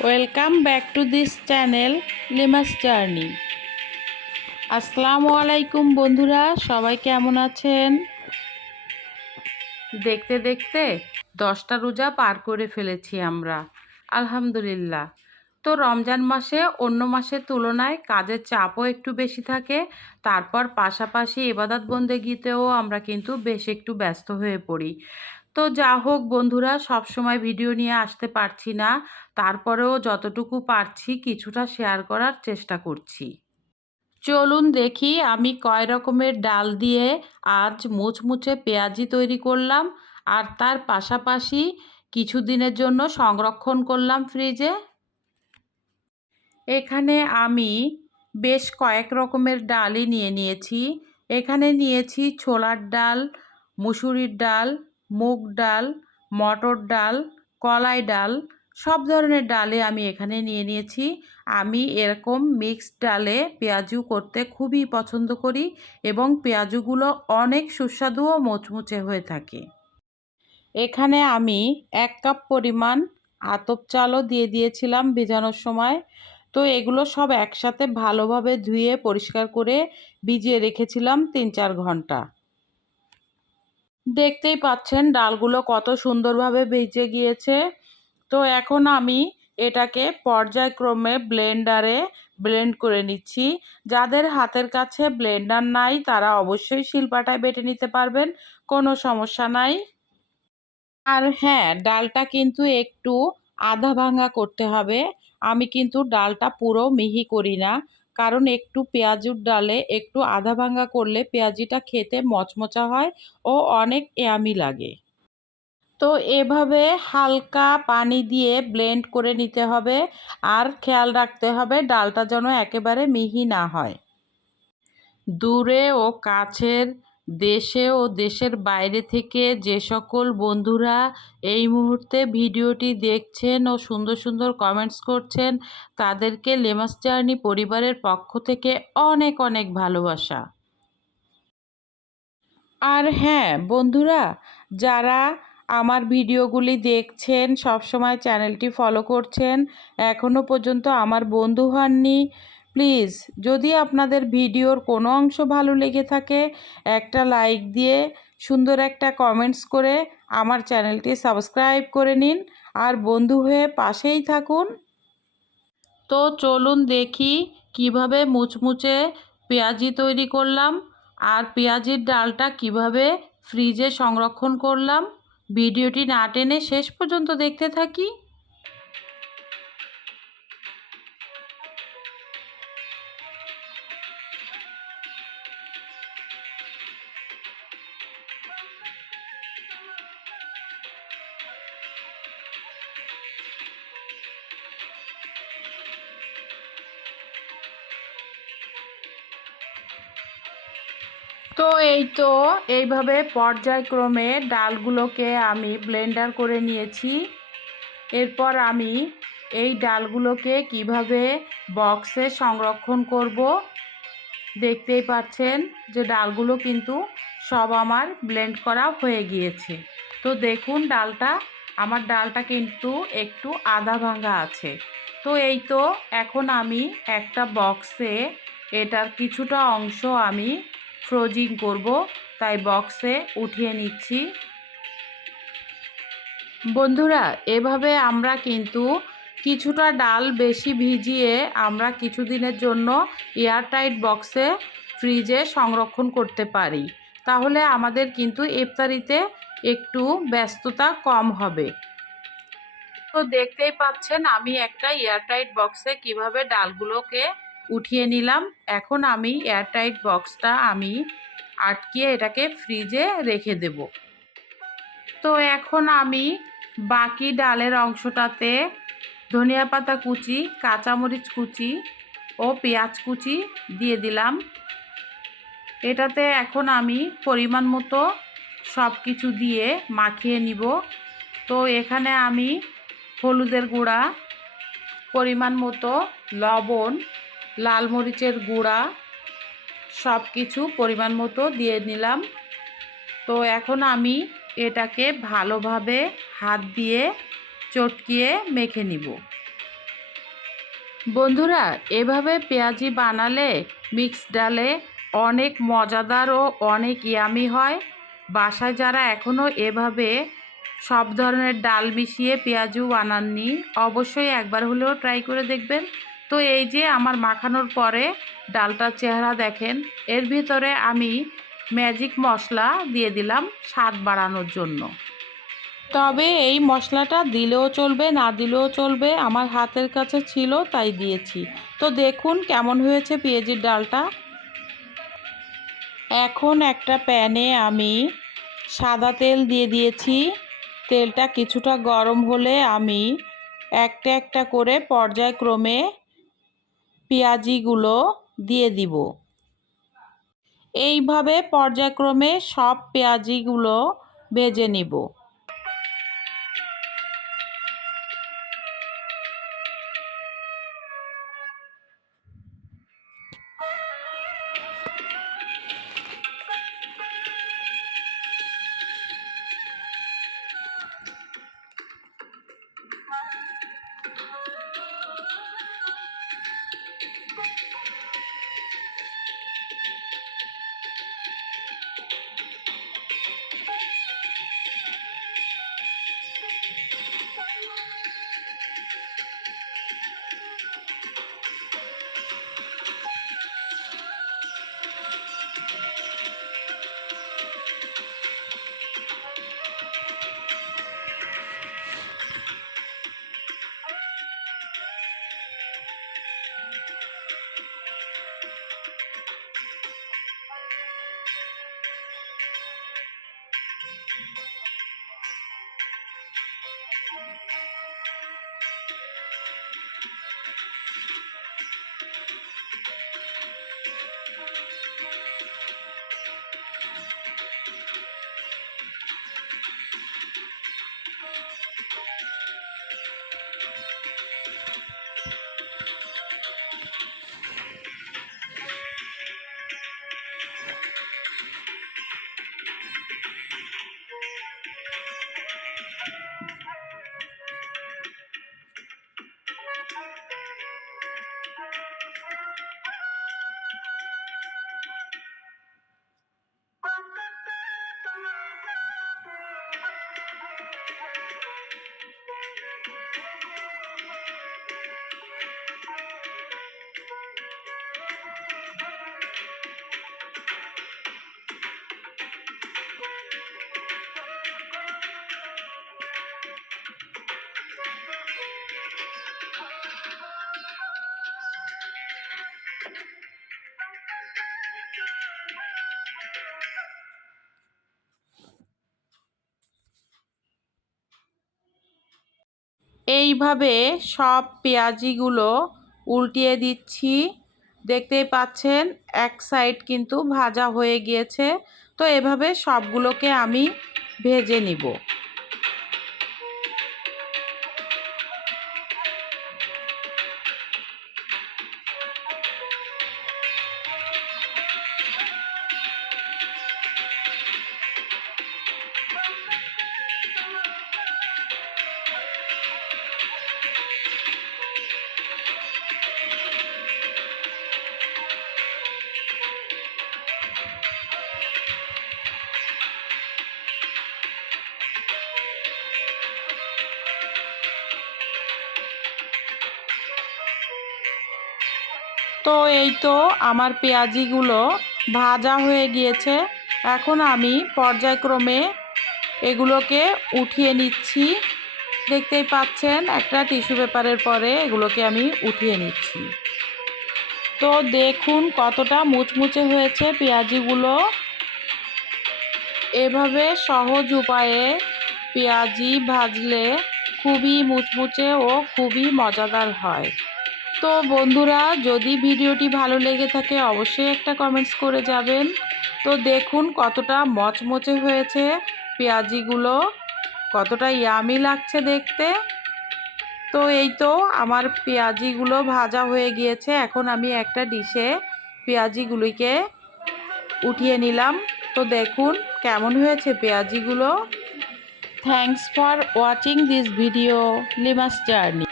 Welcome back to this channel Lima's journey. আসসালামু আলাইকুম বন্ধুরা, সবাই কেমন আছেন? দেখতে দেখতে 10টা রোজা পার করে ফেলেছি আমরা, আলহামদুলিল্লাহ। তো রমজান মাসে অন্য মাসের তুলনায় কাজের চাপও একটু বেশি থাকে। তারপর পাশাপাশি ইবাদত বন্দেগীতেও আমরা কিন্তু বেশ একটু ব্যস্ত হয়ে পড়ি। তো যা হোক বন্ধুরা, সব সময় ভিডিও নিয়ে আসতে পারছি না, তারপরেও যতটুকু পারছি কিছুটা শেয়ার করার চেষ্টা করছি। চলুন দেখি আমি কয় রকমের ডাল দিয়ে আজ মুচমুচে পেঁয়াজি তৈরি করলাম, আর তার পাশাপাশি কিছুদিনের জন্য সংরক্ষণ করলাম ফ্রিজে। এখানে আমি বেশ কয়েক রকমের ডালই নিয়ে নিয়েছি। এখানে নিয়েছি ছোলার ডাল, মুসুরির ডাল, মুগ ডাল, মটর ডাল, কলাই ডাল, সব ধরনের ডালে আমি এখানে নিয়ে নিয়েছি। আমি এরকম মিক্সড ডালে পেঁয়াজু করতে খুবই পছন্দ করি এবং পেঁয়াজুগুলো অনেক সুস্বাদু ও মুচমুচে হয়ে থাকে। এখানে আমি 1 কাপ পরিমাণ আতপ চালও দিয়ে দিয়েছিলাম ভেজানোর সময়। তো এগুলো সব একসাথে ভালোভাবে ধুয়ে পরিষ্কার করে ভিজিয়ে রেখেছিলাম 3-4 ঘন্টা। দেখতেই পাচ্ছেন ডালগুলো কত সুন্দরভাবে ভিজে গিয়েছে। তো এখন আমি এটাকে পর্যায়ক্রমে ব্লেন্ডারে ব্লেন্ড করে নিচ্ছি। যাদের হাতের কাছে ব্লেন্ডার নাই তারা অবশ্যই শিলপাটায় বেটে নিতে পারবেন, কোনো সমস্যা নাই। আর হ্যাঁ, ডালটা কিন্তু একটু আধা ভাঙা করতে হবে। আমি কিন্তু ডালটা পুরো মিহি করি না, কারণ একটু পেঁয়াজুর ডালে একটু আধা ভাঙা করলে পেঁয়াজিটা খেতে মচমচা হয় ও অনেক ইয়ামি লাগে। তো এভাবে হালকা পানি দিয়ে ব্লেন্ড করে নিতে হবে, আর খেয়াল রাখতে হবে ডালটা যেন একেবারে মিহি না হয়। দূরে ও কাছের, দেশে ও দেশের বাইরে থেকে যে সকল বন্ধুরা এই মুহূর্তে ভিডিওটি দেখছেন ও সুন্দর সুন্দর কমেন্টস করছেন, তাদেরকে লেমাস জার্নি পরিবারের পক্ষ থেকে অনেক অনেক ভালোবাসা। আর হ্যাঁ বন্ধুরা, যারা আমার ভিডিওগুলি দেখছেন, সবসময় চ্যানেলটি ফলো করছেন, এখনও পর্যন্ত আমার বন্ধু হননি, প্লিজ যদি আপনাদের ভিডিওর কোনো অংশ ভালো লেগে থাকে একটা লাইক দিয়ে সুন্দর একটা কমেন্টস করে আমার চ্যানেলটি সাবস্ক্রাইব করে নিন, আর বন্ধু হয়ে পাশেই থাকুন। তো চলুন দেখি কিভাবে মুচমুচে পেঁয়াজি তৈরি করলাম, আর পেঁয়াজির ডালটা কিভাবে ফ্রিজে সংরক্ষণ করলাম। ভিডিওটি না টেনে শেষ পর্যন্ত দেখতে থাকি। তো এইভাবে পর্যায়ক্রমে ডালগুলোকে আমি ব্লেন্ডার করে নিয়েছি। এরপর আমি এই ডালগুলোকে কিভাবে বক্সে সংরক্ষণ করব, দেখতেই পাচ্ছেন যে ডালগুলো কিন্তু সব আমার ব্লেন্ড করা হয়ে গিয়েছে। তো দেখুন আমার ডালটা কিন্তু একটু আধা ভাঙা আছে। তো এখন আমি একটা বক্সে এটার কিছুটা অংশ আমি ফ্রোজিং করব, তাই বক্সে উঠিয়ে নিচ্ছি। বন্ধুরা, এভাবে আমরা কিন্তু কিছুটা ডাল বেশি ভিজিয়ে আমরা কিছুদিনের জন্য এয়ারটাইট বক্সে ফ্রিজে সংরক্ষণ করতে পারি, তাহলে আমাদের কিন্তু ইফতারিতে একটু ব্যস্ততা কম হবে। তো দেখতেই পাচ্ছেন আমি একটা এয়ারটাইট বক্সে কিভাবে ডালগুলোকে উঠিয়ে নিলাম। এখন আমি এয়ারটাইট বক্সটা আমি আটকিয়ে এটাকে ফ্রিজে রেখে দেব। তো এখন আমি বাকি ডালের অংশটাতে ধনিয়া পাতা কুচি, কাঁচামরিচ কুচি ও পেঁয়াজ কুচি দিয়ে দিলাম। এটাতে এখন আমি পরিমাণ মতো সব কিছু দিয়ে মাখিয়ে নিব। তো এখানে আমি হলুদের গুঁড়া, পরিমাণ মতো লবণ, লাল মরিচের গুঁড়া সব কিছু পরিমাণ মতো দিয়ে নিলাম। তো এখন আমি এটাকে ভালোভাবে হাত দিয়ে চটকিয়ে মেখে নিব। বন্ধুরা, এভাবে পেঁয়াজি বানালে মিক্স ডালে অনেক মজাদার ও অনেক ইয়ামি হয়। বাসায় যারা এখনও এভাবে সব ধরনের ডাল মিশিয়ে পেঁয়াজু বানাননি, অবশ্যই একবার হলেও ট্রাই করে দেখবেন। তো এই যে আমার মাখানোর পরে ডালটার চেহারা দেখেন। এর ভিতরে আমি ম্যাজিক মশলা দিয়ে দিলাম স্বাদ বাড়ানোর জন্য। তবে এই মশলাটা দিলেও চলবে, না দিলেও চলবে, আমার হাতের কাছে ছিল তাই দিয়েছি। তো দেখুন কেমন হয়েছে পেঁয়াজির ডালটা। এখন একটা প্যানে আমি সাদা তেল দিয়ে দিয়েছি। তেলটা কিছুটা গরম হলে আমি একটা একটা করে পর্যায়ক্রমে পেঁয়াজিগুলো দিয়ে দিব। এইভাবে পর্যায়ক্রমে সব পেঁয়াজিগুলো ভেজে নিব। এইভাবে সব পেঁয়াজিগুলো উল্টিয়ে দিচ্ছি। দেখতেই পাচ্ছেন এক সাইড কিন্তু ভাজা হয়ে গিয়েছে। তো এভাবে সবগুলোকে আমি ভেজে নিব। তো এই তো আমার পেঁয়াজিগুলো ভাজা হয়ে গিয়েছে। এখন আমি পর্যায়ক্রমে এগুলোকে উঠিয়ে নিচ্ছি। দেখতেই পাচ্ছেন একটা টিস্যু পেপারের পরে এগুলোকে আমি উঠিয়ে নিচ্ছি। তো দেখুন কতটা মুচমুচে হয়েছে পেঁয়াজিগুলো। এভাবে সহজ উপায়ে পেঁয়াজি ভাজলে খুবই মুচমুচে ও খুবই মজাদার হয়। তো বন্ধুরা, যদি ভিডিওটি ভালো লেগে থাকে অবশ্যই একটা কমেন্টস করে যাবেন। তো দেখুন কতটা মচমচে হয়েছে পেঁয়াজিগুলো, কতটা ইয়ামি লাগছে দেখতে। তো এই তো আমার পেঁয়াজিগুলো ভাজা হয়ে গিয়েছে। এখন আমি একটা ডিশে পেঁয়াজিগুলিকে উঠিয়ে নিলাম। তো দেখুন কেমন হয়েছে পেঁয়াজিগুলো। Thanks for watching this video Lima's journey.